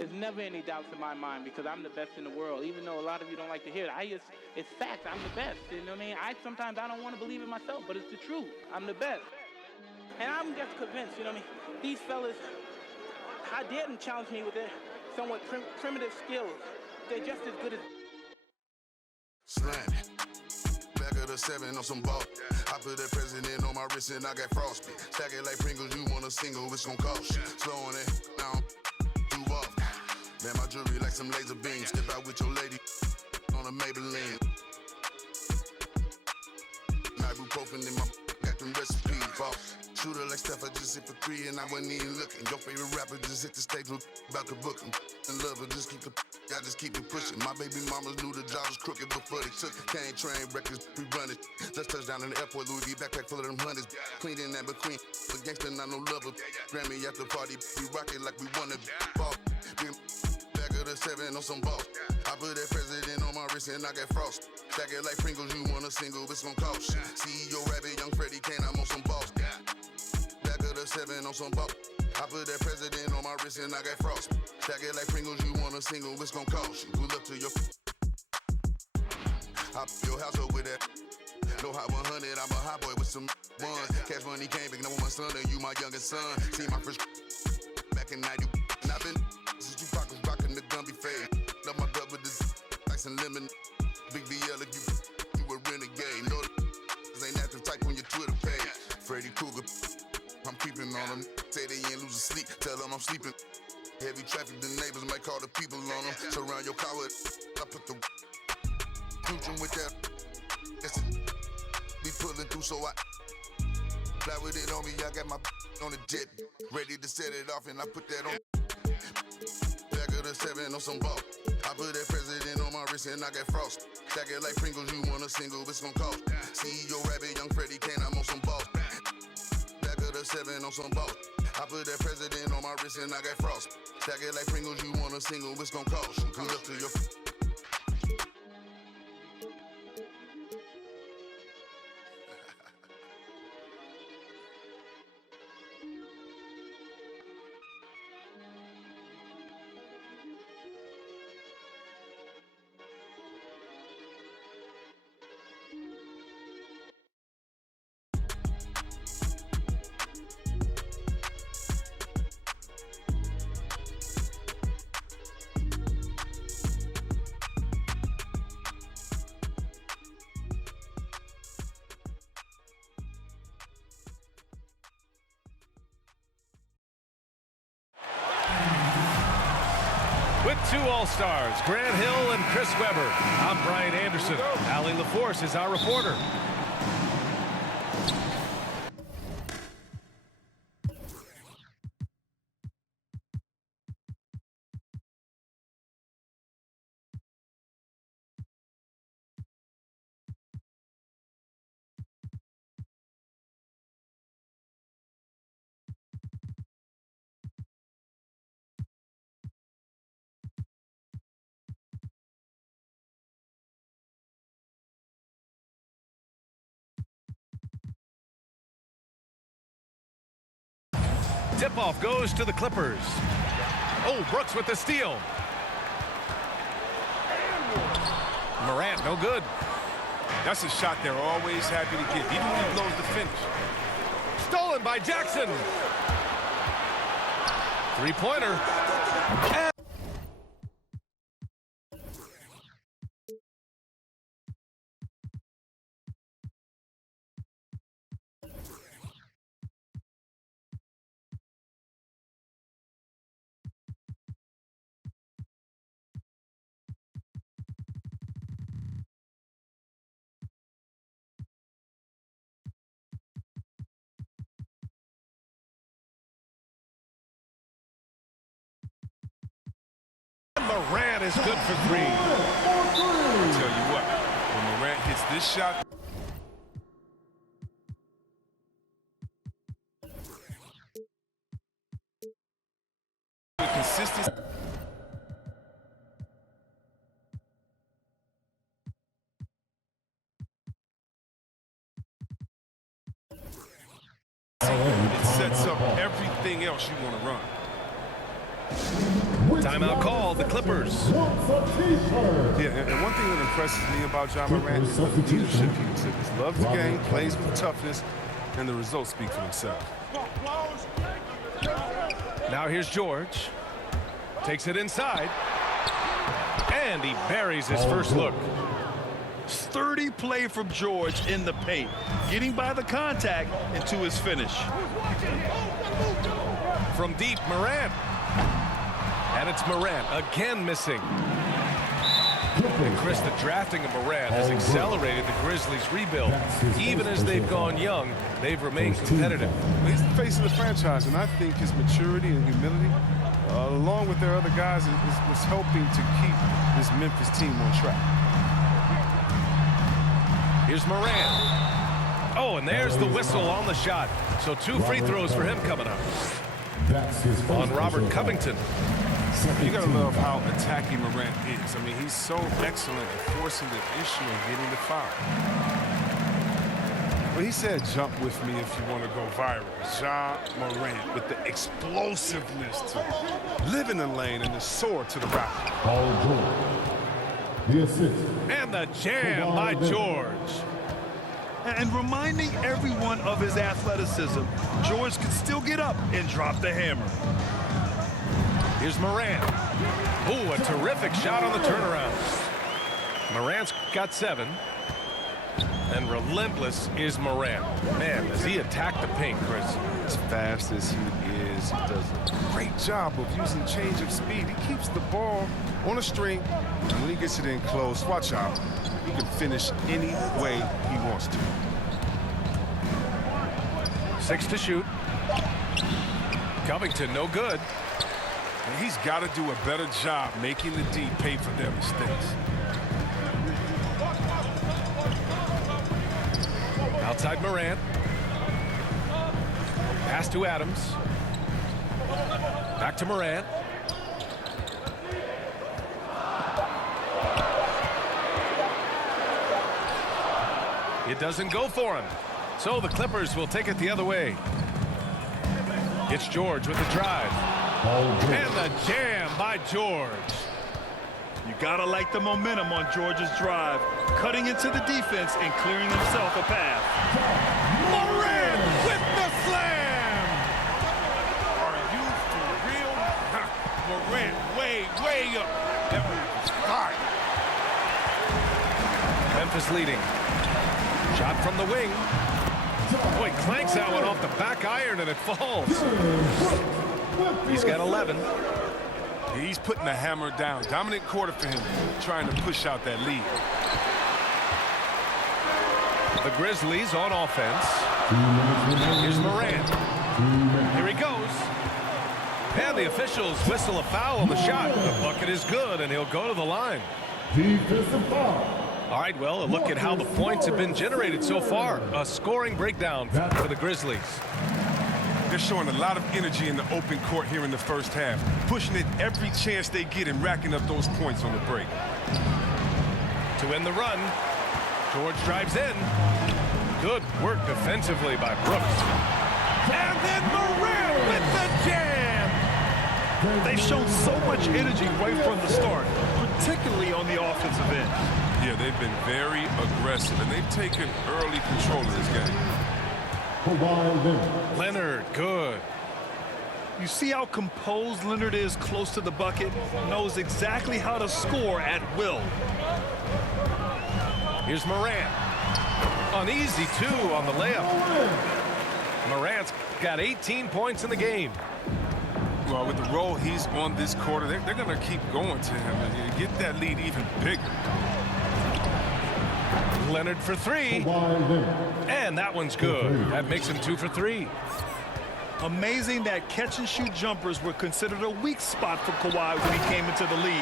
There's never any doubts in my mind because I'm the best in the world. Even though a lot of you don't like to hear it, it's fact. I'm the best. You know what I mean? Sometimes I don't want to believe it myself, but it's the truth. I'm the best. And I'm just convinced, you know what I mean? These fellas, I dare them challenge me with their somewhat primitive skills. They're just as good as... Slam. Back of the 7 on some ball. I put that president on my wrist and I got frostbite. Stack it like Pringles, you want a single, it's gon' cost you. Slowing it down, you off. Man, my jewelry like some laser beams. Step out with your lady on a Maybelline. Ibuprofen in my got them recipes. Boss. Shooter like stuff, I just hit for 3 and I wasn't even looking. Your favorite rapper just hit the stage, about to book him. And love her, just keep it pushing. My baby mamas knew the job was crooked before they took it. Can't train records, we run it. Just touched down in the airport, Louis V backpack full of them hundreds. Clean in that between, but gangsta not no lover. Grammy after party, we rock it like we wanna ball. Back of the 7 on some ball. I put that president on my wrist and I got frost. Stack it like Pringles, you want a single, it's gon' cost you. CEO Rabbit, young Freddie Kane, I'm on some balls. Back of the 7 on some ball. I put that president on my wrist and I got frost. Stack it like Pringles, you want a single, it's gon' cost you. Pull up to your hop your house up with that. No hot 100, I'm a hot boy with some ones. Cash money came big, now with my son and you my youngest son. See my first back in 90. And I've been since you pockets rocking the Gumby fade. Love my gut with this ice and lemon. Big BL if you a renegade. No, this ain't active type on your Twitter page. Freddy Cougar, I'm creeping on them. Say they ain't losing sleep, tell them I'm sleeping. Heavy traffic, the neighbors might call the people on them. Surround your car with, I put the future with that. That's it. Be pulling through, so I fly with it on me. I got my on the jet, ready to set it off, and I put that on. Back of the 7 on some ball. I put that president on my wrist and I got frost. Stack it like Pringles, you want a single, it's gon' cost. CEO Rabbit, young Freddie Kane, I'm on some balls. Back of the 7 on some balls. I put that president on my wrist and I got frost. Stack it like Pringles, you want a single, it's gon' cost you. Good up to your... With 2 All-Stars, Grant Hill and Chris Webber, I'm Brian Anderson. Allie LaForce is our reporter. Tip-off goes to the Clippers. Oh, Brooks with the steal. Morant, no good. That's a shot they're always happy to get, even when he blows the finish. Stolen by Jackson. Three-pointer. Morant is good for 3. I'll tell you what, when Morant hits this shot, consistency. It sets up everything else you want to run. Timeout called, the Clippers. Yeah, and one thing that impresses me about Ja Morant is the leadership he exhibits. Loves the game, plays with toughness, and the results speak for themselves. Now here's George. Takes it inside. And he buries his first look. Sturdy play from George in the paint, getting by the contact and to his finish. From deep, Morant. And it's Morant again missing. And Chris, the drafting of Morant has accelerated the Grizzlies' rebuild. Even as they've gone young, they've remained competitive. He's the face of the franchise, and I think his maturity and humility, along with their other guys, was helping to keep this Memphis team on track. Here's Morant. Oh, and there's the whistle on the shot. So 2 free throws for him coming up. On Robert Covington. You gotta love how attacking Morant is. I mean, he's so excellent at forcing the issue and getting the foul. But he said, "Jump with me if you want to go viral." Ja Morant with the explosiveness to live in the lane and the soar to the rack. The assist. And the jam by George. And reminding everyone of his athleticism, George can still get up and drop the hammer. Here's Morant. Ooh, a terrific shot on the turnaround. Morant's got 7. And relentless is Morant. Man, does he attack the paint, Chris. As fast as he is, he does a great job of using change of speed. He keeps the ball on a string, and when he gets it in close, watch out. He can finish any way he wants to. 6 to shoot. Covington, no good. And he's got to do a better job making the D pay for their mistakes. Outside Morant. Pass to Adams. Back to Morant. It doesn't go for him. So the Clippers will take it the other way. It's George with the drive. And the jam by George. You gotta like the momentum on George's drive, cutting into the defense and clearing himself a path. Morant with the slam. Are you for real? Morant way up. That move is fire. Memphis leading. Shot from the wing. Boy, clanks that one off the back iron and it falls. He's got 11. He's putting the hammer down. Dominant quarter for him, trying to push out that lead. The Grizzlies on offense. Here's Morant. Here he goes. And the officials whistle a foul on the shot. The bucket is good, and he'll go to the line. Defensive foul. All right, well, a look at how the points have been generated so far. A scoring breakdown for the Grizzlies. They're showing a lot of energy in the open court here in the first half, pushing it every chance they get and racking up those points on the break. To end the run, George drives in. Good work defensively by Brooks. And then Morant with the jam. They've shown so much energy right from the start, particularly on the offensive end. Yeah, they've been very aggressive, and they've taken early control of this game. Leonard, good. You see how composed Leonard is close to the bucket? Knows exactly how to score at will. Here's Morant. An easy 2 on the layup. Morant's got 18 points in the game. Well, with the role he's on this quarter, they're going to keep going to him and get that lead even bigger. Leonard for 3. And that one's good. That makes him 2 for 3. Amazing that catch-and-shoot jumpers were considered a weak spot for Kawhi when he came into the league.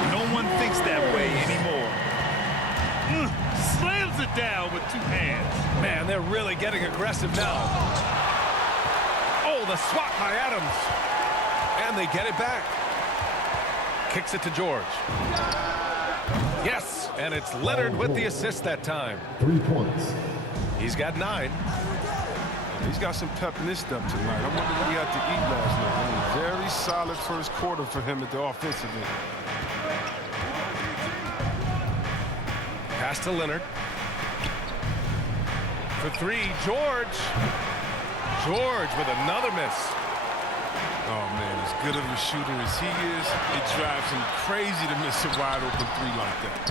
No one thinks that way anymore. Slams it down with 2 hands. Man, they're really getting aggressive now. Oh, the swat by Adams. And they get it back. kicks it to George. Yes, and it's Leonard with the assist that time. 3 points. He's got 9. He's got some pep in his step tonight. I wonder what he had to eat last night. I mean, very solid first quarter for him at the offensive end. Pass to Leonard. For 3, George. George with another miss. Oh, man, as good of a shooter as he is, it drives him crazy to miss a wide-open 3 like that.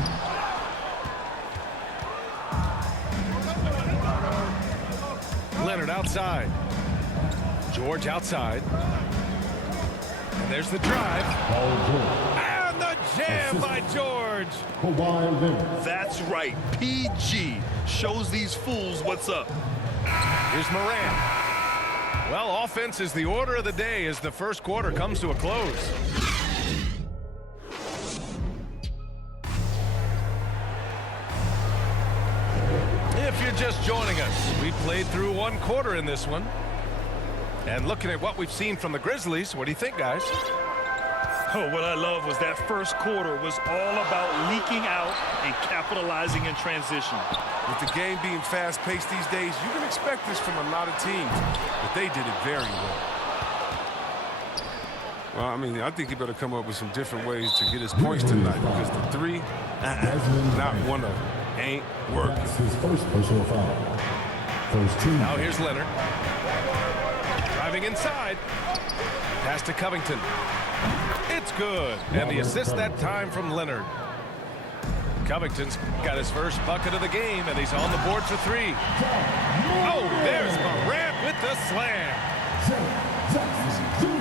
Leonard outside. George outside. And there's the drive. And the jam by George. Kawhi Leonard. That's right. PG shows these fools what's up. Here's Morant. Well, offense is the order of the day as the first quarter comes to a close. If you're just joining us, we played through 1 quarter in this one. And looking at what we've seen from the Grizzlies, what do you think, guys? Oh, what I love was that first quarter was all about leaking out and capitalizing in transition. With the game being fast-paced these days, you can expect this from a lot of teams, but they did it very well. Well, I mean, I think he better come up with some different ways to get his points tonight because the 3, not one of them, ain't working. That's his first personal foul. First team. Now here's Leonard. Driving inside. Pass to Covington. It's good. And the assist that time from Leonard. Covington's got his first bucket of the game, and he's on the board for 3. Oh, there's Morant with the slam.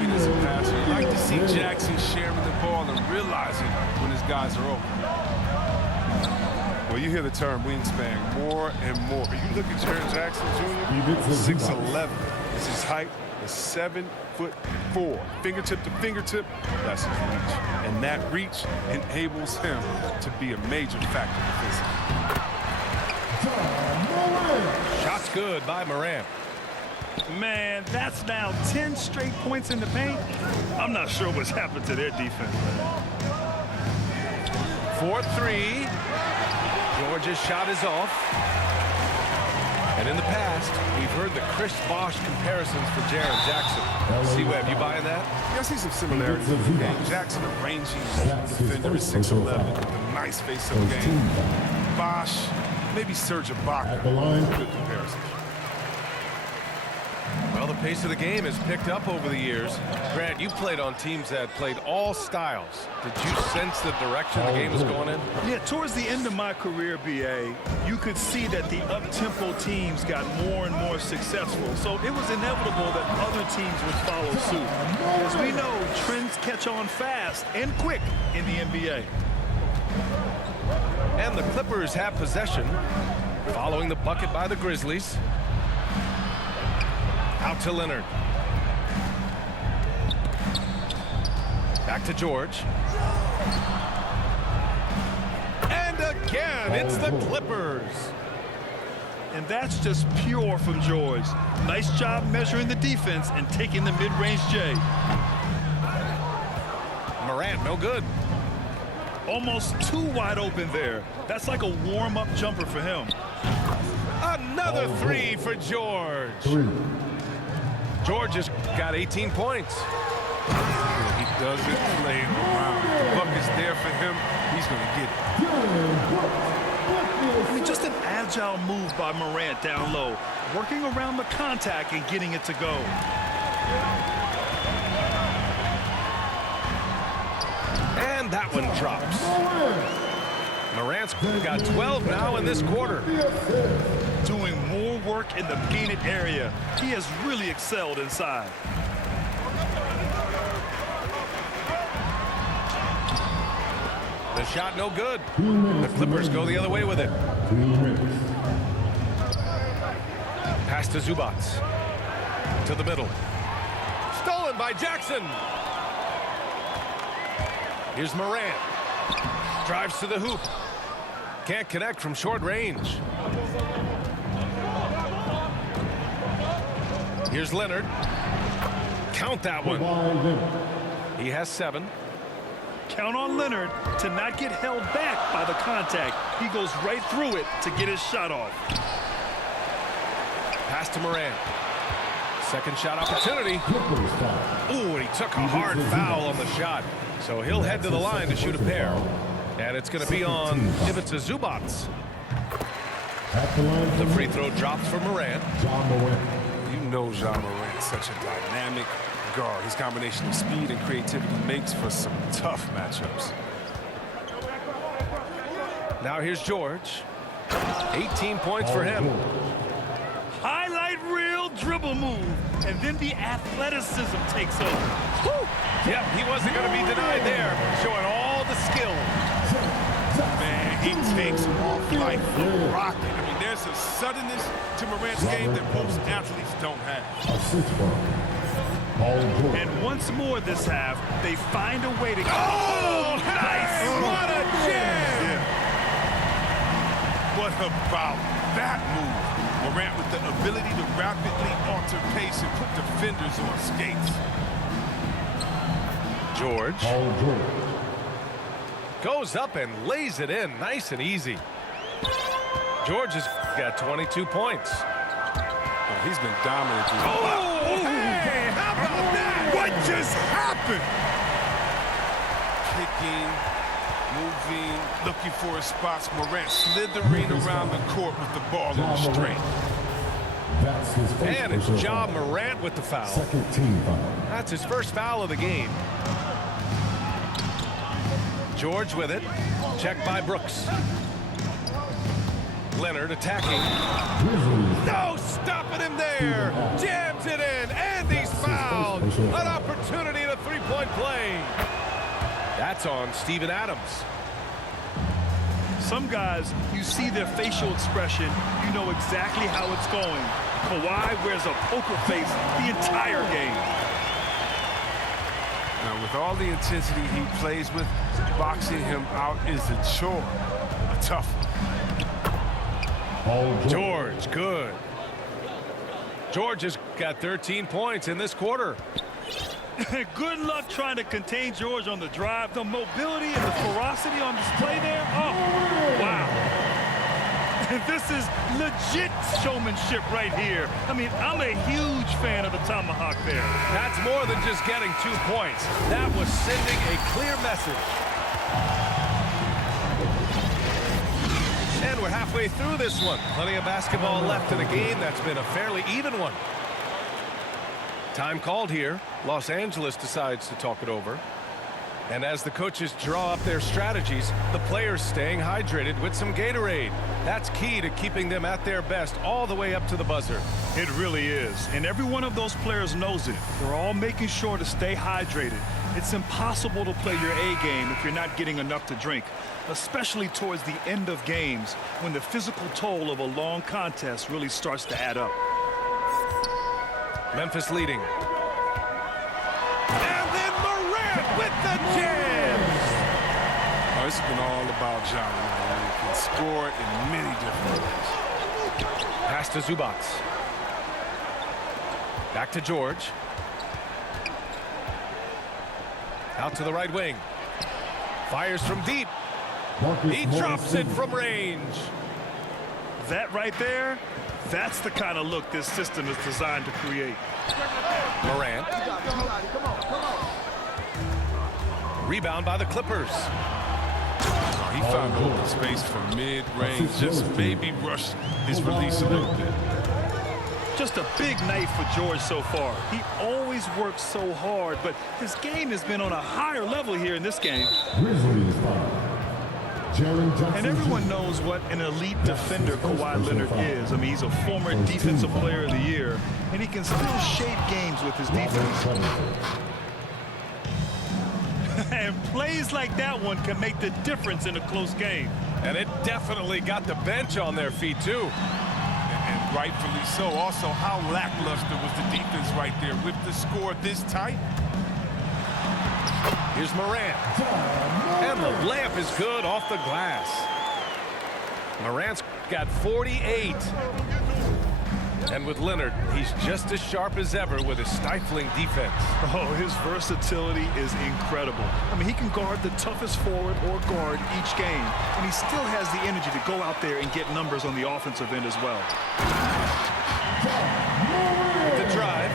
He doesn't pass. You like to see Jackson sharing the ball and realizing when his guys are open. Well, you hear the term wingspan more and more. You look at Jaren Jackson Jr., 6'11". Is his height is 7'4". Fingertip to fingertip, that's his reach. And that reach enables him to be a major factor defensively. Shot's good by Morant. Man, that's now 10 straight points in the paint. I'm not sure what's happened to their defense. 4-3. George's shot is off. And in the past, we've heard the Chris Bosh comparisons for Jaren Jackson. C-Web, you buying that? Yeah, I see some similarities in the game. Jackson, a rangy defender, is 6'11", with a nice face-up game. Bosh, maybe Serge Ibaka. Good comparison. Well, the pace of the game has picked up over the years. Grant, you played on teams that played all styles. Did you sense the direction the game was going in? Yeah, towards the end of my career, BA, you could see that the up-tempo teams got more and more successful. So it was inevitable that other teams would follow suit. As we know, trends catch on fast and quick in the NBA. And the Clippers have possession, following the bucket by the Grizzlies. Out to Leonard. Back to George. And again, it's the Clippers. And that's just pure from George. Nice job measuring the defense and taking the mid-range J. Morant, no good. Almost too wide open there. That's like a warm-up jumper for him. Another 3 for George. George has got 18 points. Yeah, he doesn't play around. If the buck is there for him, he's going to get it. I mean, just an agile move by Morant down low, working around the contact and getting it to go. And that one drops. Morant's got 12 now in this quarter. Doing more work in the painted area. He has really excelled inside. The shot no good. The Clippers go the other way with it. Pass to Zubac. To the middle. Stolen by Jackson. Here's Morant. Drives to the hoop. Can't connect from short range. Here's Leonard. Count that one. He has 7. Count on Leonard to not get held back by the contact. He goes right through it to get his shot off. Pass to Morant. Second shot opportunity. Ooh, and he took a hard foul on the shot. So he'll head to the line to shoot a pair. And it's going to be on Ivica Zubac. The free throw drops for Morant. You know John Morant's such a dynamic guard. His combination of speed and creativity makes for some tough matchups. Now here's George. 18 points for him. Highlight reel dribble move, and then the athleticism takes over. Woo! Yep, he wasn't going to be denied there, showing all the skill. Man, he takes off like a rocket. I mean, there's a suddenness to Morant's game that most athletes don't have. And once more this half, they find a way to go. Oh, nice! What a jam! Yeah. What about that move? Morant with the ability to rapidly alter pace and put defenders on skates. George goes up and lays it in nice and easy. George has got 22 points. Oh, he's been dominant. Oh, hey, how about that? What just happened? Kicking, moving, looking for his spots. Morant slithering around the court with the ball in the straight. And it's Ja Morant with the foul. Second team foul. That's his first foul of the game. George with it. Checked by Brooks. Leonard attacking. No stopping him there. Jams it in, and he's fouled. An opportunity in a three-point play. That's on Steven Adams. Some guys, you see their facial expression, you know exactly how it's going. Kawhi wears a poker face the entire game. Now, with all the intensity he plays with, boxing him out is a chore. A tough one. George, good. George has got 13 points in this quarter. Good luck trying to contain George on the drive. The mobility and the ferocity on display there. Oh, wow. This is legit showmanship right here. I mean, I'm a huge fan of the tomahawk there. That's more than just getting 2 points. That was sending a clear message. And we're halfway through this one. Plenty of basketball left in a game that's been a fairly even one. Time called here. Los Angeles decides to talk it over. And as the coaches draw up their strategies, the players staying hydrated with some Gatorade. That's key to keeping them at their best all the way up to the buzzer. It really is. And every one of those players knows it. They're all making sure to stay hydrated. It's impossible to play your A game if you're not getting enough to drink, especially towards the end of games when the physical toll of a long contest really starts to add up. Memphis leading. And then Morant with the jams. Oh, it's been all about John. He can score in many different ways. Pass to Zubac. Back to George. Out to the right wing. Fires from deep. He drops it from range. That right there, that's the kind of look this system is designed to create. Morant. Rebound by the Clippers. He found open space from mid-range, just maybe rush his release a little bit. Just a big night for George so far. He always works so hard, but his game has been on a higher level here in this game. And everyone knows what an elite defender Kawhi Leonard is. I mean, he's a former Defensive Player of the Year, and he can still shape games with his defense. And plays like that one can make the difference in a close game. And it definitely got the bench on their feet, too. And rightfully so. Also, how lackluster was the defense right there with the score this tight? Here's Morant. And the layup is good off the glass. Morant's got 48. And with Leonard, he's just as sharp as ever with his stifling defense. Oh, his versatility is incredible. I mean, he can guard the toughest forward or guard each game, and he still has the energy to go out there and get numbers on the offensive end as well. The drive.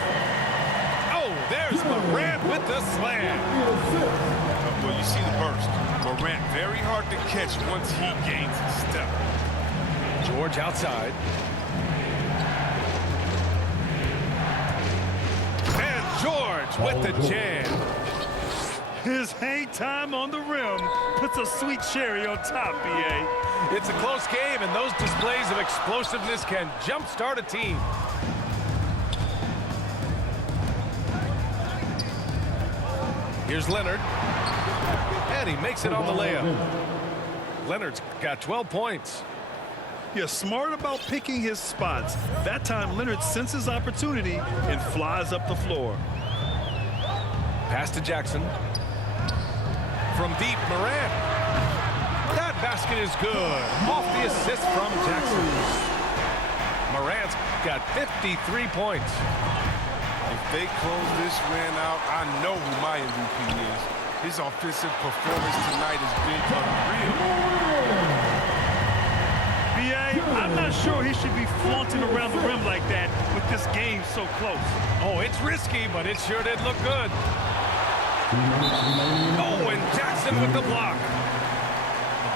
Oh, there's Morant with the slam. Well, you see the burst. Morant very hard to catch once he gains his step. George outside. And George with the jam. His hang time on the rim puts a sweet cherry on top, B.A. It's a close game, and those displays of explosiveness can jumpstart a team. Here's Leonard. And he makes it on the layup. Leonard's got 12 points. You're smart about picking his spots. That time, Leonard senses opportunity and flies up the floor. Pass to Jackson. From deep, Morant. That basket is good. Off the assist from Jackson. Morant's got 53 points. If they close this win out, I know who my MVP is. His offensive performance tonight has been unreal. B.A., I'm not sure he should be flaunting around the rim like that with this game so close. Oh, it's risky, but it sure did look good. Oh, and Jackson with the block.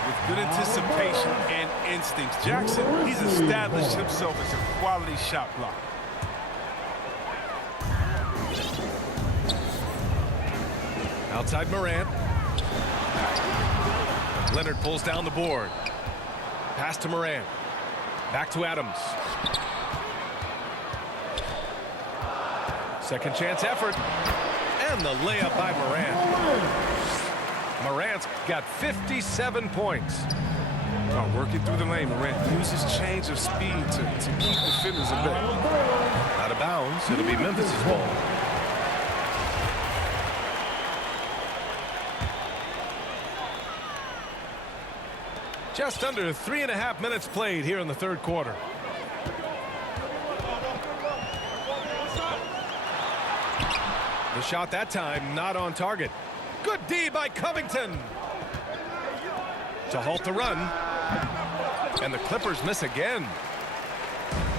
With good anticipation and instincts, Jackson, he's established himself as a quality shot blocker. Outside Morant. Leonard pulls down the board. Pass to Morant. Back to Adams. Second chance effort. And the layup by Morant. Morant's got 57 points. Oh, working through the lane, Morant uses change of speed to keep defenders at bay. Out of bounds. It'll be Memphis' ball. Just under 3.5 minutes played here in the third quarter. The shot that time not on target. Good D by Covington to halt the run. And the Clippers miss again.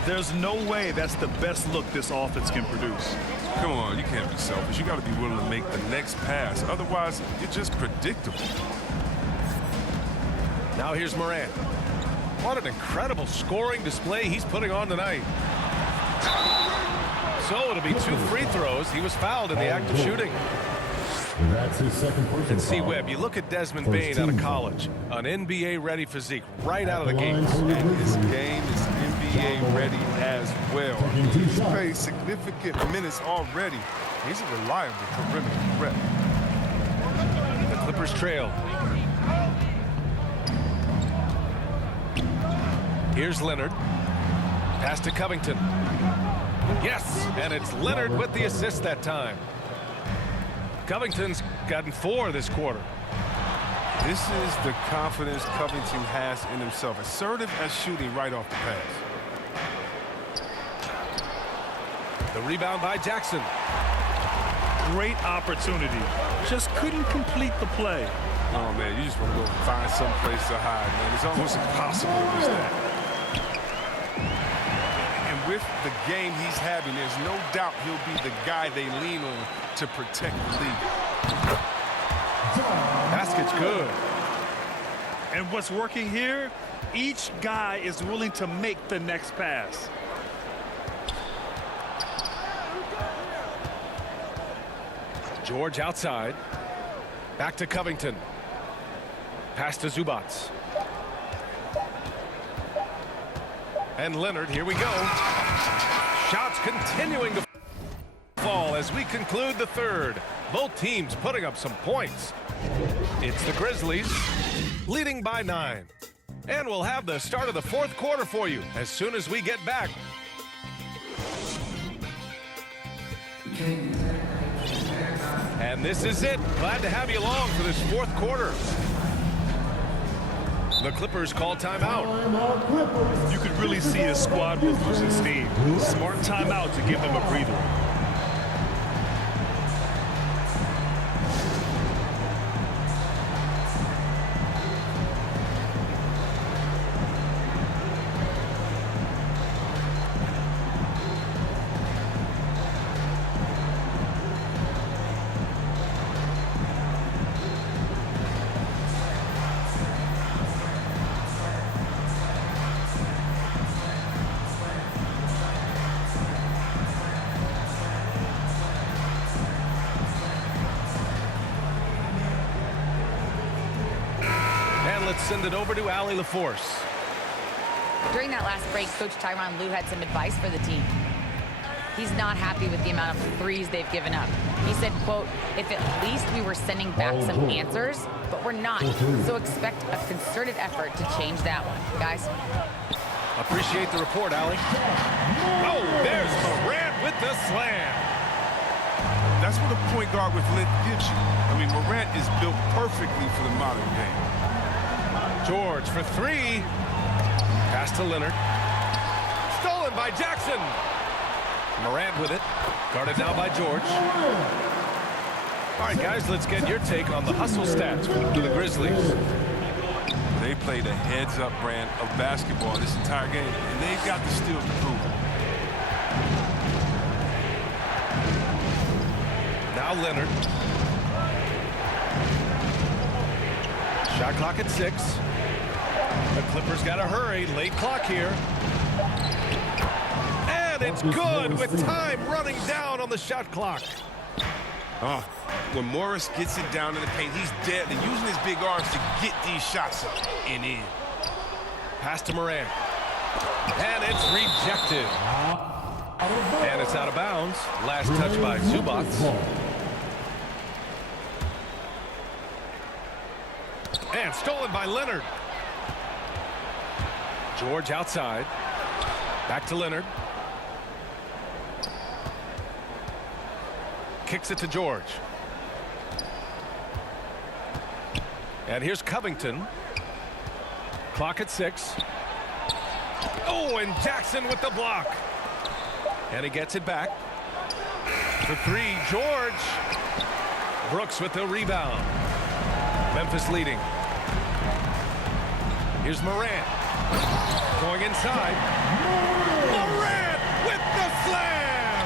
There's no way that's the best look this offense can produce. Come on, you can't be selfish. You got to be willing to make the next pass. Otherwise, you're just predictable. Now here's Morant. What an incredible scoring display he's putting on tonight. So it'll be 2 free throws. He was fouled in the act of shooting. That's his second personal And see, foul. Webb, you look at Desmond Bain out of college. An NBA-ready physique right out of the gate. And his game is NBA-ready as well. He's played significant minutes already. He's a reliable perimeter threat. The Clippers trail. Here's Leonard. Pass to Covington. Yes, and it's Leonard with the assist that time. Covington's gotten 4 this quarter. This is the confidence Covington has in himself. Assertive at shooting right off the pass. The rebound by Jackson. Great opportunity. Just couldn't complete the play. Oh, man, you just want to go find some place to hide, man. It's almost impossible to miss that. And with the game he's having, there's no doubt he'll be the guy they lean on to protect the lead. Basket's good. And what's working here, each guy is willing to make the next pass. George outside. Back to Covington. Pass to Zubats. And Leonard, here we go. Shots continuing to fall as we conclude the third. Both teams putting up some points. It's the Grizzlies leading by 9. And we'll have the start of the fourth quarter for you as soon as we get back. And this is it. Glad to have you along for this fourth quarter. The Clippers call timeout. You could really see the squad was losing steam. Smart timeout to give them a breather. Let's send it over to Allie LaForce. During that last break, Coach Tyronn Lue had some advice for the team. He's not happy with the amount of threes they've given up. He said, quote, if at least we were sending back some answers, but we're not. So expect a concerted effort to change that one. Guys. Appreciate the report, Allie. Oh, there's Morant with the slam. That's what a point guard with length gives you. I mean, Morant is built perfectly for the modern game. George for three. Pass to Leonard. Stolen by Jackson. Morant with it. Guarded now by George. All right, guys, let's get your take on the hustle stats for the Grizzlies. They played a heads-up brand of basketball this entire game, and they've got the steals to prove it. Now Leonard. Shot clock at 6. The Clippers got to hurry. Late clock here. And it's good with time running down on the shot clock. Oh, when Morris gets it down in the paint, he's deadly, using his big arms to get these shots up and in. Pass to Morant. And it's rejected. And it's out of bounds. Last touch by Zubac. And stolen by Leonard. George outside. Back to Leonard. Kicks it to George. And here's Covington. Clock at 6. Oh, and Jackson with the block. And he gets it back. For 3, George. Brooks with the rebound. Memphis leading. Here's Morant. Going inside. Morant with the slam!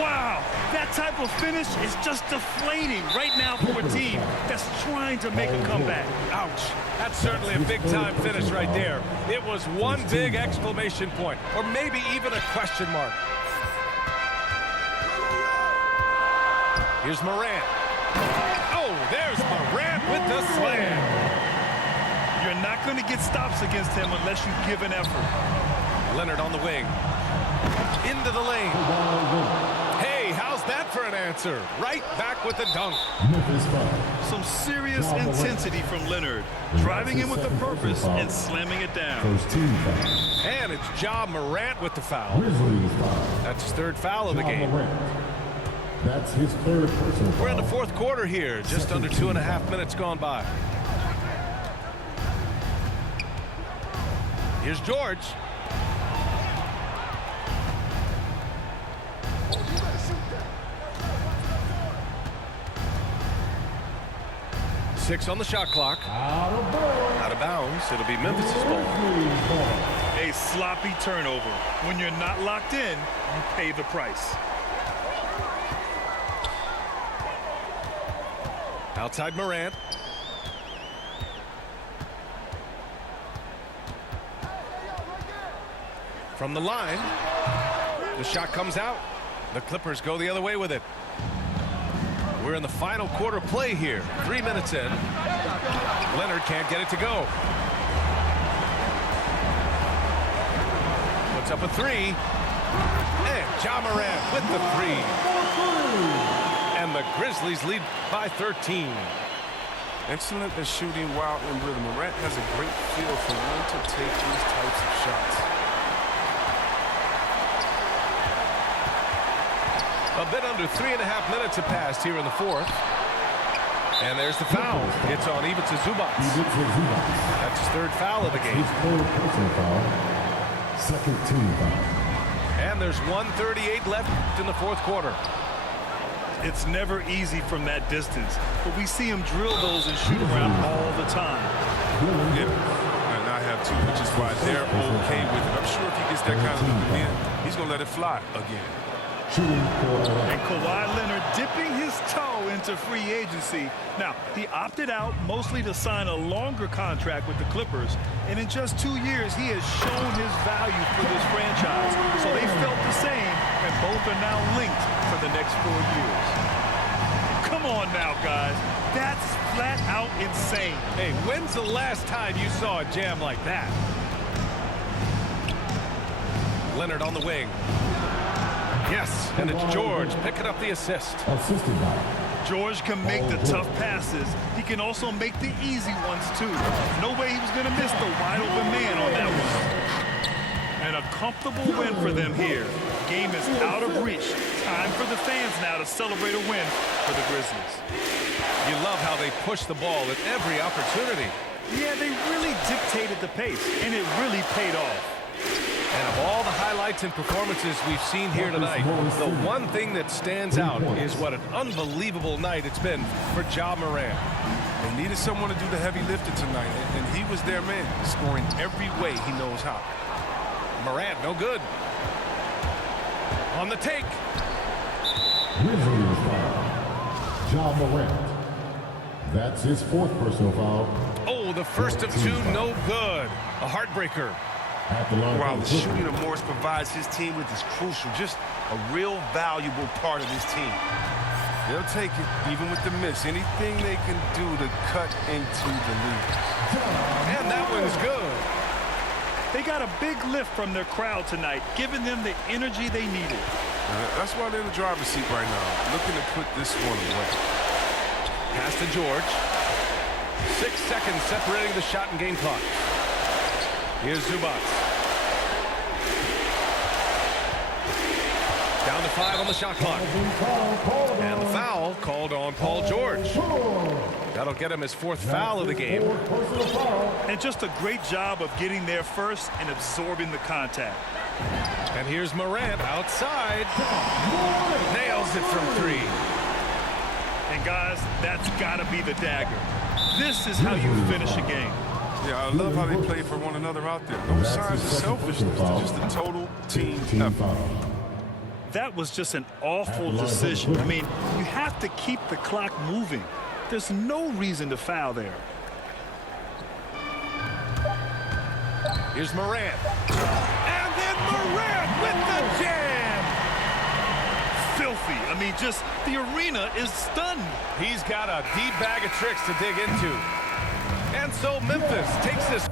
Wow, that type of finish is just deflating right now for a team that's trying to make a comeback. Ouch. That's certainly a big-time finish right there. It was one big exclamation point, or maybe even a question mark. Here's Morant. Oh, there's Morant with the slam. You're not going to get stops against him unless you give an effort. Leonard on the wing. Into the lane. Hey, how's that for an answer? Right back with the dunk. Some serious intensity from Leonard. Driving in with a purpose and slamming it down. And it's Ja Morant with the foul. That's his 3rd foul of the game. That's his 3rd personal foul. We're in the 4th quarter here. Just under 2.5 minutes gone by. Here's George. Six on the shot clock. Out of bounds. It'll be Memphis' ball. A sloppy turnover. When you're not locked in, you pay the price. Outside Morant. From the line. The shot comes out. The Clippers go the other way with it. We're in the final quarter play here. 3 minutes in. Leonard can't get it to go. Puts up a 3. And Ja Morant with the 3. And the Grizzlies lead by 13. Excellent at shooting while in rhythm. Morant has a great feel for when to take these types of shots. A bit under 3.5 minutes have passed here in the 4th. And there's the foul. It's on Ivica Zubac. That's his third foul of the game. His third personal foul. Second team foul. And there's 1:38 left in the fourth quarter. It's never easy from that distance, but we see him drill those and shoot around all the time. Yeah, and I have too, which is why they're okay with it. I'm sure if he gets that kind of look in, he's going to let it fly again. And Kawhi Leonard dipping his toe into free agency. Now, he opted out mostly to sign a longer contract with the Clippers, and in just 2 years, he has shown his value for this franchise. So they felt the same, and both are now linked for the next 4 years. Come on now, guys. That's flat out insane. Hey, when's the last time you saw a jam like that? Leonard on the wing. Yes, and it's George picking up the assist. Assisted by George can make the tough passes. He can also make the easy ones, too. No way he was going to miss the wide-open man on that one. And a comfortable win for them here. Game is out of reach. Time for the fans now to celebrate a win for the Grizzlies. You love how they push the ball at every opportunity. Yeah, they really dictated the pace, and it really paid off. And of all the highlights and performances we've seen here tonight, the one thing that stands out is what an unbelievable night it's been for Ja Morant. They needed someone to do the heavy lifting tonight, and he was their man, scoring every way he knows how. Morant, no good. On the take. Grizzlies foul. Ja Morant. That's his fourth personal foul. Oh, the first of two, no good. A heartbreaker. While the shooting of Morris provides his team with is crucial, just a real valuable part of his team. They'll take it, even with the miss. Anything they can do to cut into the lead. And that one's good. They got a big lift from their crowd tonight, giving them the energy they needed. That's why they're in the driver's seat right now, looking to put this one away. Pass to George. 6 seconds separating the shot and game clock. Here's Zubac. Down to 5 on the shot clock. And the foul called on Paul George. That'll get him his fourth foul of the game. And just a great job of getting there first and absorbing the contact. And here's Morant outside. Nails it from 3. And guys, that's got to be the dagger. This is how you finish a game. Yeah, I love how they play for one another out there. No signs of selfishness, just a total team effort. That was just an awful decision. I mean, you have to keep the clock moving. There's no reason to foul there. Here's Morant. And then Morant with the jam. Filthy. I mean, just the arena is stunned. He's got a deep bag of tricks to dig into. And so Memphis takes this